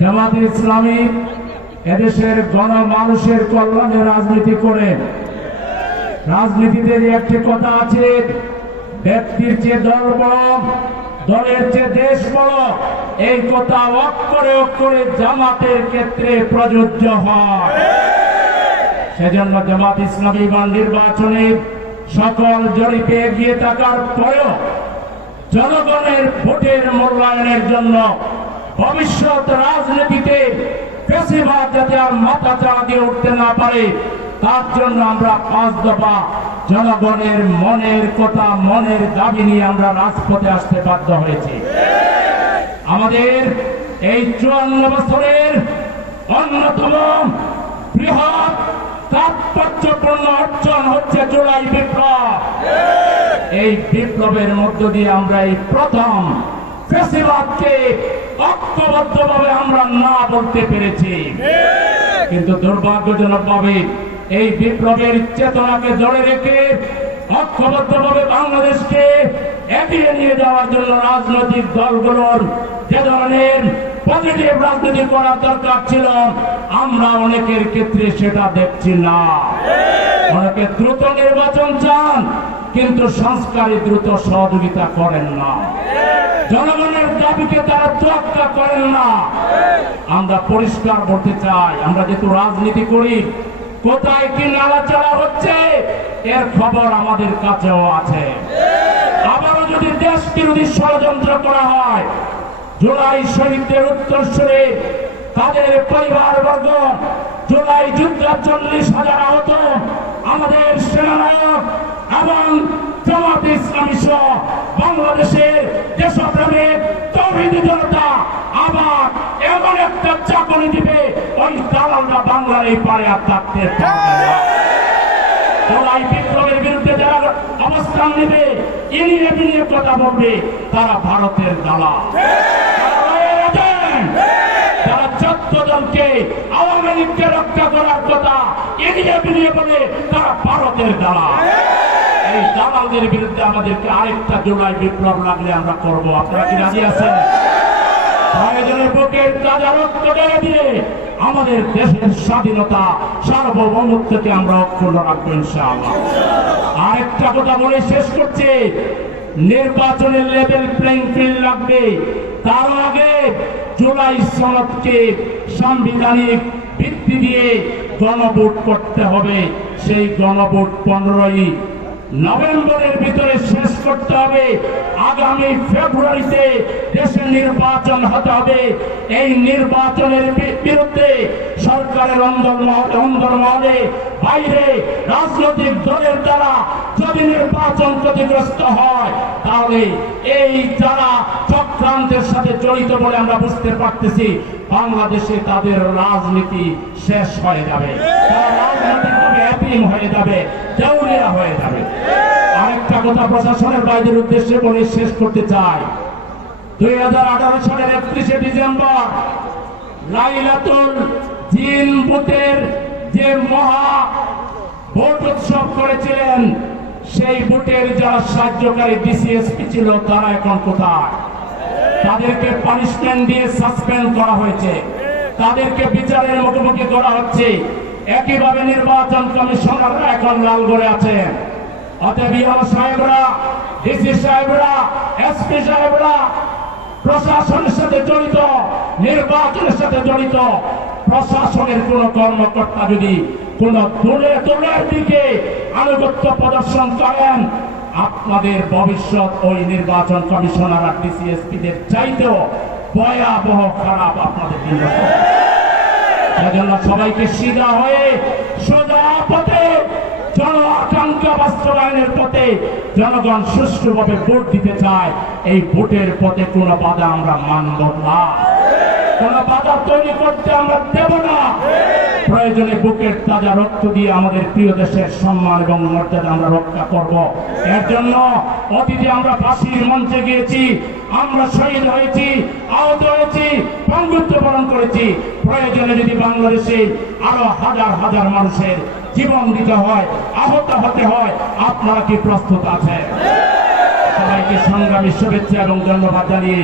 জামাত ইসলামী এদেশের গণমানুষের কল্যাণে রাজনীতি করে। রাজনীতিতে যে একটি কথা আছে, ব্যক্তির চেয়ে দল বড়, দলের চেয়ে দেশ বড়, এই কথা অক্ষরে অক্ষরে জামাতের ক্ষেত্রে প্রযোজ্য হয়। সেজন্য জামাত ইসলামী বা নির্বাচনে সকল জরিপে এগিয়ে থাকার পরেও জনগণের ভোটের মূল্যায়নের জন্য ভবিষ্যৎ রাজনীতিতে বেশিরভাগ যাতে আর মাথা চাড়া দিয়ে উঠতে না পারে, তার জন্য আমরা পাঁচ দফা জনগণের মনের কথা, মনের দাবি নিয়ে আমরা রাজপথে আসতে বাধ্য হয়েছি। আমাদের এই চুয়ান্ন বছরের অন্যতম বৃহৎ তাৎপর্যপূর্ণ অর্জন হচ্ছে জুলাই বিপ্লব। এই বিপ্লবের মধ্য দিয়ে আমরা এই প্রথম ফেসিবাদকে ঐক্যবদ্ধভাবে আমরা না বলতে পেরেছি। কিন্তু দুর্ভাগ্যজনক ভাবে এই বিপ্লবের চেতনাকে ধরে রেখে ঐক্যবদ্ধভাবে বাংলাদেশকে এগিয়ে নিয়ে যাওয়ার জন্য রাজনৈতিক দলগুলোর যে ধরনের পজিটিভ রাজনীতি করার দরকার ছিল, আমরা অনেকের ক্ষেত্রে সেটা দেখছি না। অনেকে দ্রুত নির্বাচন চান কিন্তু সংস্কারে দ্রুত সহযোগিতা করেন না। জনগণের দাবিকে তারা তোয়াক্কা করেন না। আমরা পরিষ্কার করতে চাই, আমরা যেহেতু রাজনীতি করি, কোথায় কি নাড়াচাড়া হচ্ছে, এর খবর আমাদের কাছেও আছে। আবারও যদি দেশ বিরোধী ষড়যন্ত্র করা হয়, জুলাই শহীদদের উত্তরসূরে, তাদের পরিবার বর্গ জুলাই যুদ্ধে চল্লিশ হাজার আহত, আমাদের সেনানায়ক এবং জামাত ইসলামী সহ বাংলাদেশের দেশপ্রেমিক তৌহিদি জনতা আবার এমন একটা চাকরি দিবে, ওই দালালরা বাংলার এই পারে আর থাকতে না। বিপ্লবের বিরুদ্ধে যারা অবস্থান নেবে ইনিয়ে বিনিয়ে কথা বলবে, তারা ভারতের দালাল। তারা চোদ্দ আওয়ামী লীগকে রক্ষা করার কথা এগিয়ে বিনিয়ে বলে, তারা ভারতের দালাল। এই দালালদের বিরুদ্ধে আমাদেরকে আরেকটা জুলাই বিপ্লব লাগলে আমরা করব। আপনারা কি রাজি আছেন? প্রয়োজনের বুকের তাজা রক্ত ঢেলে দিয়ে আমাদের দেশের স্বাধীনতা, সার্বভৌমত্বকে আমরা অক্ষুণ্ণ রাখব ইনশাআল্লাহ। আরেকটা কথা বলে শেষ করছি। নির্বাচনের লেভেল প্লেইং ফিল্ড লাগবে। তার আগে জুলাই সনদকে সাংবিধানিক ভিত্তি দিয়ে গণভোট করতে হবে। সেই গণভোট পনেরোই নভেম্বরের ভিতরে শেষ করতে হবে। আগামী ফেব্রুয়ারিতে দেশে নির্বাচন হতে হবে। এই নির্বাচনের বিরুদ্ধে সরকারের অন্দরমহলে বাইরে রাজনৈতিক দলের দ্বারা যদি নির্বাচন ক্ষতিগ্রস্ত হয়, তাহলে এই যারা চক্রান্তের সাথে জড়িত বলে আমরা বুঝতে পারতেছি, বাংলাদেশে তাদের রাজনীতি শেষ হয়ে যাবে। তারা রাজনৈতিকভাবে হয়ে যাবে দেউলিয়া হয়ে যাবে। আরেকটা কথা প্রশাসনের বাইরের উদ্দেশ্যে বলে শেষ করতে চাই। দুই হাজার আঠারো সালের একত্রিশে ডিসেম্বর, লাইলাতুল জিন বুথের যে মহা ভোট উৎসব করেছিলেন, সেই ভোটের যারা সাহায্যকারী ডিসিএসপি ছিল, তারা এখন কোথায়? তাদেরকে পানিশমেন্ট দিয়ে সাসপেন্ড করা হয়েছে। তাদেরকে বিচারের মুখোমুখি করা হচ্ছে। একইভাবে নির্বাচন কমিশনাররা এখন লালগড়ে আছেন অতএব ইমাম সাহেবরা প্রশাসনের সাথে জড়িত, নির্বাচনের সাথে জড়িত, প্রশাসনের দিকে প্রদর্শন করেন, আপনাদের ভবিষ্যৎ ওই নির্বাচন কমিশনার আর ডিসিএসপিদের চাইতেও ভয়াবহ খারাপ আপনাদের দিন সেজন্য সবাইকে সিধা হয়ে সোজা পথে জন আকাঙ্ক্ষা বাস্তবায়নের পথে। জনগণ সুষ্ঠুভাবে ভোট দিতে চায়, এই ভোটের পথে কোনো বাধা আমরা মানব না। কোন বাধা তৈরি করতে আমরা দেব না। প্রয়োজনে বুকের তাজা রক্ত দিয়ে আমাদের প্রিয় দেশের সম্মান এবং মর্যাদা আমরা রক্ষা করব। এর জন্য অতীতে আমরা ফাঁসির মঞ্চে গিয়েছি, আমরা শহীদ হয়েছি, আহত হয়েছি, বঙ্গুত্ব বরণ করেছি। প্রয়োজনে যদি বাংলাদেশে আরও হাজার হাজার মানুষের জীবন দিতে হয়, আহত হতে হয়, আপনারা কি প্রস্তুত আছেন? সবাইকে সংগ্রামী শুভেচ্ছা এবং ধন্যবাদ জানিয়ে